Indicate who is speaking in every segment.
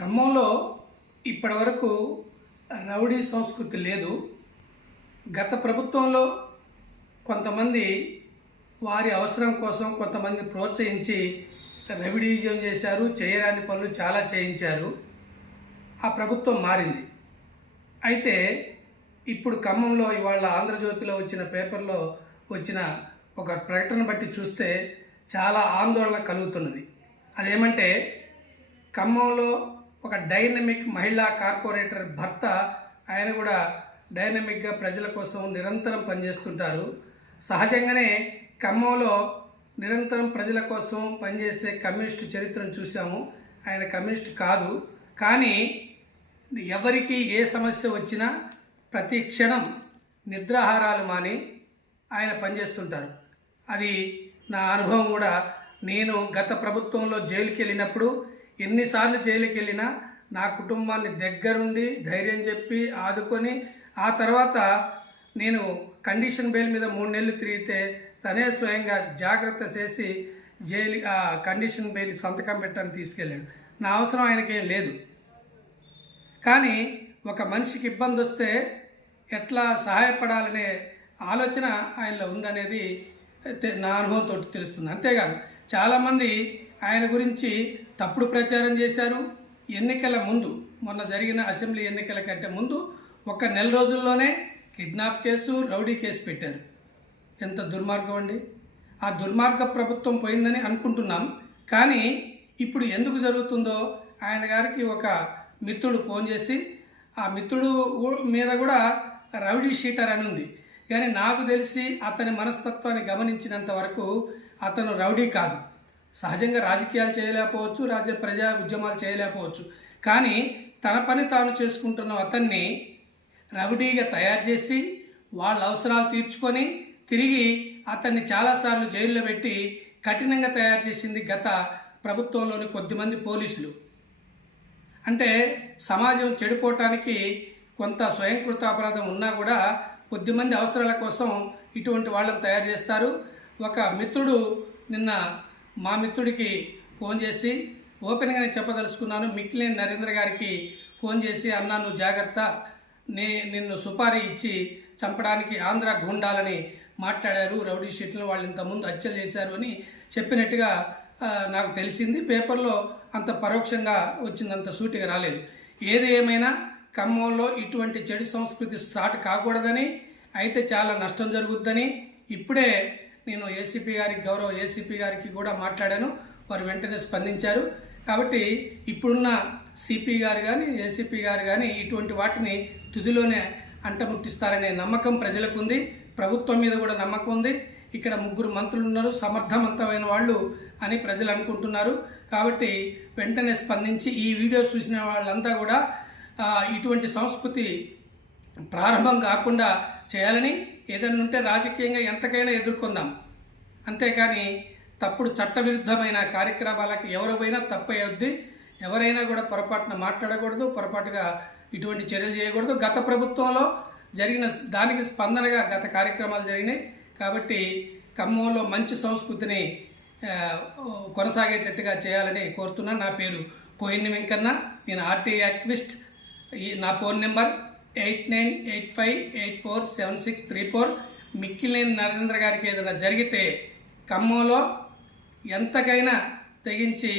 Speaker 1: ఖమ్మంలో ఇప్పటి వరకు రౌడీ సంస్కృతి లేదు. గత ప్రభుత్వంలో కొంతమంది వారి అవసరం కోసం కొంతమందిని ప్రోత్సహించి రెవిడిజం చేశారు చేయరాని పనులు చాలా చేయించారు. ఆ ప్రభుత్వం మారింది. అయితే ఇప్పుడు ఖమ్మంలో ఇవాళ ఆంధ్రజ్యోతిలో వచ్చిన పేపర్లో వచ్చిన ఒక ప్రకటన బట్టి చూస్తే చాలా ఆందోళన కలుగుతున్నది. అదేమంటే ఖమ్మంలో ఒక డైనమిక్ మహిళా కార్పొరేటర్ భర్త ఆయన కూడా డైనమిక్గా ప్రజల కోసం నిరంతరం పనిచేస్తుంటారు. సహజంగానే ఖమ్మంలో నిరంతరం ప్రజల కోసం పనిచేసే కమ్యూనిస్టు చరిత్రను చూసాము ఆయన కమ్యూనిస్ట్ కాదు. కానీ ఎవరికి ఏ సమస్య వచ్చినా ప్రతి క్షణం నిద్రాహారాలు మాని ఆయన పనిచేస్తుంటారు. అది నా అనుభవం కూడా. నేను గత ప్రభుత్వంలో జైలుకి వెళ్ళినప్పుడు ఎన్నిసార్లు జైలుకి వెళ్ళినా నా కుటుంబాన్ని దగ్గరుండి ధైర్యం చెప్పి ఆదుకొని ఆ తర్వాత నేను కండిషన్ బెయిల్ మీద మూడు నెలలు తిరిగితే తనే స్వయంగా జాగ్రత్త చేసి జైలు ఆ కండిషన్ బెయిల్ సంతకం పెట్టని తీసుకెళ్ళాడు. నా అవసరం ఆయనకేం లేదు. కానీ ఒక మనిషికి ఇబ్బంది వస్తే ఎట్లా సహాయపడాలనే ఆలోచన ఆయనలో ఉందనేది నా అనుభవంతో తెలుస్తుంది. అంతేకాదు చాలామంది ఆయన గురించి తప్పుడు ప్రచారం చేశారు. ఎన్నికల ముందు మొన్న జరిగిన అసెంబ్లీ ఎన్నికల కంటే ముందు ఒక నెల రోజుల్లోనే కిడ్నాప్ కేసు రౌడీ కేసు పెట్టారు. ఎంత దుర్మార్గం అండి. ఆ దుర్మార్గ ప్రభుత్వం పోయిందని అనుకుంటున్నాం. కానీ ఇప్పుడు ఎందుకు జరుగుతుందో ఆయన గారికి ఒక మిత్రుడు ఫోన్ చేసి ఆ మిత్రుడు మీద కూడా రౌడీ షీటర్ అని ఉంది. కానీ నాకు తెలిసి అతని మనస్తత్వాన్ని గమనించినంత వరకు అతను రౌడీ కాదు. సహజంగా రాజకీయాలు చేయలేకపోవచ్చు రాజ్య ప్రజా ఉద్యమాలు చేయలేకపోవచ్చు. కానీ తన పని తాను చేసుకుంటున్న అతన్ని రౌడీగా తయారు చేసి వాళ్ళ అవసరాలు తీర్చుకొని తిరిగి అతన్ని చాలాసార్లు జైల్లో పెట్టి కఠినంగా తయారు చేసింది గత ప్రభుత్వంలోని కొద్దిమంది పోలీసులు. అంటే సమాజం చెడిపోవటానికి కొంత స్వయంకృత అపరాధం ఉన్నా కూడా కొద్దిమంది అవసరాల కోసం ఇటువంటి వాళ్ళని తయారు చేస్తారు. ఒక మిత్రుడు నిన్న మా మిత్రుడికి ఫోన్ చేసి ఓపెన్గానే చెప్పదలుచుకున్నాను. మిక్కిలేని నరేంద్ర గారికి ఫోన్ చేసి అన్నా నువ్వు జాగ్రత్త. నే నిన్ను సుపారీ ఇచ్చి చంపడానికి ఆంధ్ర గుండాలని మాట్లాడారు. రౌడీ షీట్లు వాళ్ళు ఇంతకుముందు హత్యలు చేశారు అని చెప్పినట్టుగా నాకు తెలిసింది. పేపర్లో అంత పరోక్షంగా వచ్చిందంత సూటిగా రాలేదు. ఏది ఏమైనా ఖమ్మంలో ఇటువంటి చెడు సంస్కృతి స్టార్ట్ కాకూడదని అయితే చాలా నష్టం జరుగుద్దని ఇప్పుడే నేను ఏసీపీ గారికి గౌరవ ఏసీపీ గారికి కూడా మాట్లాడాను. వారు వెంటనే స్పందించారు. కాబట్టి ఇప్పుడున్న సిపి గారు కానీ ఏసీపీ గారు కానీ ఇటువంటి వాటిని తుదిలోనే అంటముట్టిస్తారనే నమ్మకం ప్రజలకు ఉంది ప్రభుత్వం మీద కూడా నమ్మకం ఉంది. ఇక్కడ ముగ్గురు మంత్రులు ఉన్నారు. సమర్థవంతమైన వాళ్ళు అని ప్రజలు అనుకుంటున్నారు. కాబట్టి వెంటనే స్పందించి ఈ వీడియో చూసిన వాళ్ళంతా కూడా ఇటువంటి సంస్కృతి ప్రారంభం కాకుండా చేయాలని ఏదైనా ఉంటే రాజకీయంగా ఎంతకైనా ఎదుర్కొందాం. అంతేకాని తప్పుడు చట్టవిరుద్ధమైన కార్యక్రమాలకు ఎవరు పోయినా తప్పయ్యొద్ది. ఎవరైనా కూడా పొరపాటున మాట్లాడకూడదు పొరపాటుగా ఇటువంటి చర్యలు చేయకూడదు. గత ప్రభుత్వంలో జరిగిన దానికి స్పందనగా గత కార్యక్రమాలు జరిగినాయి. కాబట్టి ఖమ్మంలో మంచి సంస్కృతిని కొనసాగేటట్టుగా చేయాలని కోరుతున్నాను నా పేరు కోయిన్ వెంకన్న. నేను ఆర్టీ యాక్టివిస్ట్. ఈ నా phone number eight nine eight five eight four seven six three four మిక్కిలేని Narendra గారికి ఏదైనా జరిగితే ఖమ్మంలో ఎంతకైనా తెగించి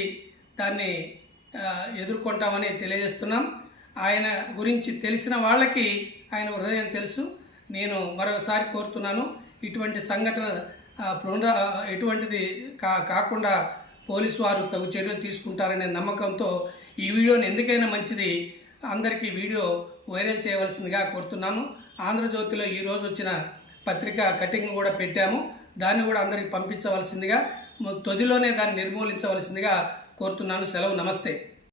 Speaker 1: దాన్ని ఎదుర్కొంటామని తెలియజేస్తున్నాం. ఆయన గురించి తెలిసిన వాళ్ళకి ఆయన హృదయం తెలుసు. నేను మరొకసారి కోరుతున్నాను ఇటువంటి సంఘటన పునర ఎటువంటిది కా కాకుండా పోలీసు వారు తగు చర్యలు తీసుకుంటారనే నమ్మకంతో ఈ వీడియోని ఎందుకైనా మంచిది అందరికీ వీడియో వైరల్ చేయవలసిందిగా కోరుతున్నాను ఆంధ్రజ్యోతిలో ఈరోజు వచ్చిన పత్రిక కటింగ్ కూడా పెట్టాము. దాన్ని కూడా అందరికి పంపించవలసిందిగా తొదిలోనే దాన్ని నిర్మూలించవలసిందిగా కోరుతున్నాను. సెలవు. నమస్తే.